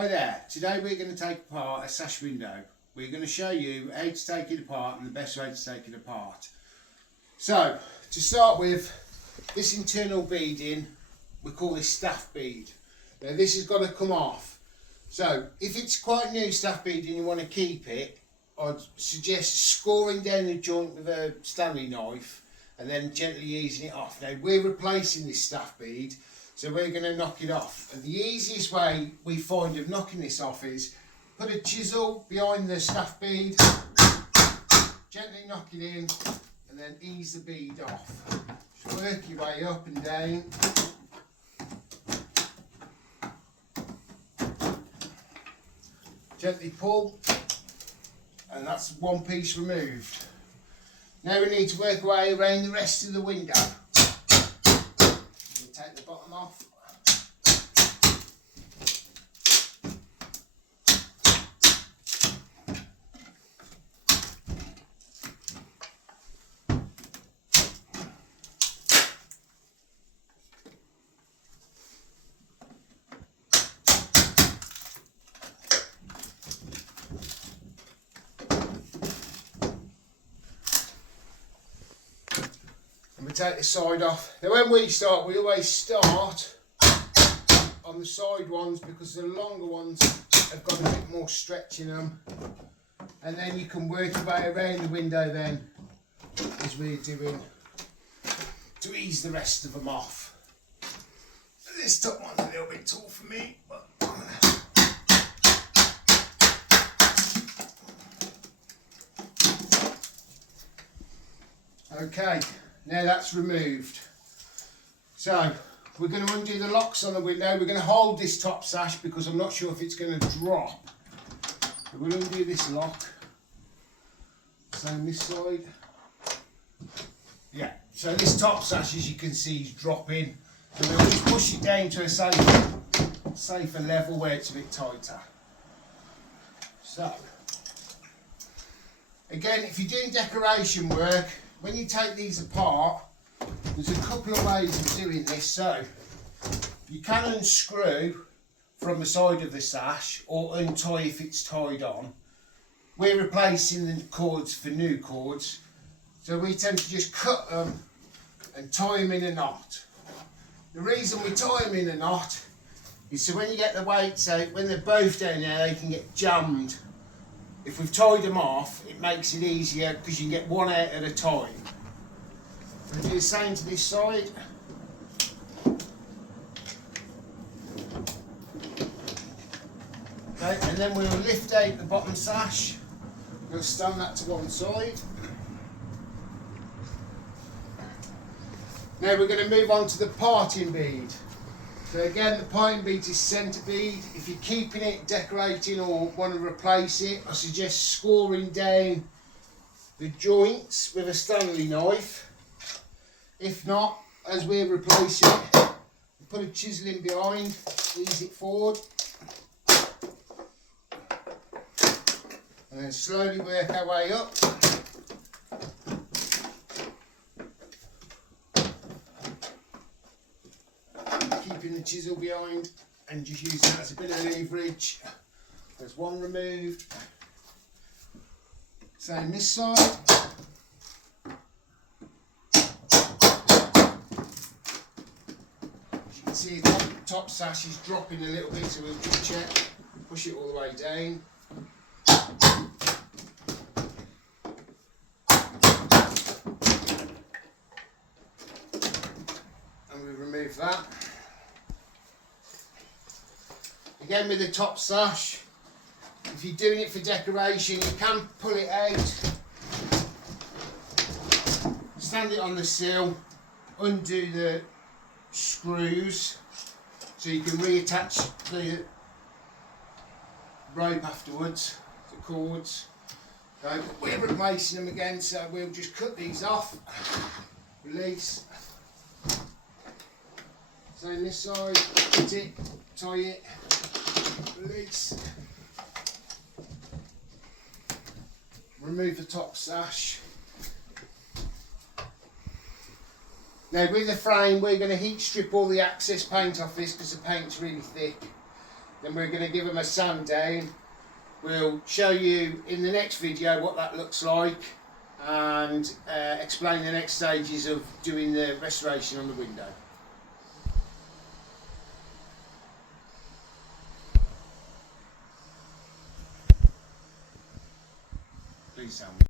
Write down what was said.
Hi there, today we're going to take apart a sash window. We're going to show you how to take it apart and the best way to take it apart. So, to start with, this internal beading, we call this staff bead. Now this has got to come off. So, if it's quite new staff bead and you want to keep it, I'd suggest scoring down the joint with a Stanley knife and then gently easing it off. Now we're replacing this staff bead, so we're going to knock it off. And the easiest way we find of knocking this off is put a chisel behind the staff bead, gently knock it in, and then ease the bead off. Just work your way up and down. Gently pull, and that's one piece removed. Now we need to work our way around the rest of the window. We'll take the bottom off. And we take the side off. Now when we start, we always start on the side ones because the longer ones have got a bit more stretch in them. And then you can work your way around the window then, as we're doing, to ease the rest of them off. This top one's a little bit tall for me, but okay. Now that's removed. So we're going to undo the locks on the window. We're going to hold this top sash because I'm not sure if it's going to drop. So we'll undo this lock. Same this side. Yeah, so this top sash, as you can see, is dropping. So we'll just push it down to a safer level where it's a bit tighter. So, again, if you're doing decoration work, when you take these apart, there's a couple of ways of doing this. So you can unscrew from the side of the sash or untie if it's tied on. We're replacing the cords for new cords, so we tend to just cut them and tie them in a knot. The reason we tie them in a knot is so when you get the weights out, when they're both down there, they can get jammed. If we've tied them off, it makes it easier because you can get one out at a time. We'll do the same to this side. Okay, and then we'll lift out the bottom sash. We'll stand that to one side. Now we're going to move on to the parting bead. So again, the parting bead is centre bead. If you're keeping it, decorating or want to replace it, I suggest scoring down the joints with a Stanley knife. If not, as we're replacing it, put a chisel in behind, ease it forward, and then slowly work our way up. Keeping the chisel behind and just using that as a bit of leverage. There's one removed. Same this side. As you can see, the top sash is dropping a little bit, so we'll just check, push it all the way down. And we remove that. Again with the top sash, if you're doing it for decoration, you can pull it out, stand it on the sill, undo the screws so you can reattach the rope afterwards, the cords. Okay, but we're replacing them again, so we'll just cut these off, release. Same this side, cut it, tie it, release. Remove the top sash. Now with the frame, we're going to heat strip all the excess paint off this because the paint's really thick. Then we're going to give them a sand down. We'll show you in the next video what that looks like and explain the next stages of doing the restoration on the window. Please tell me.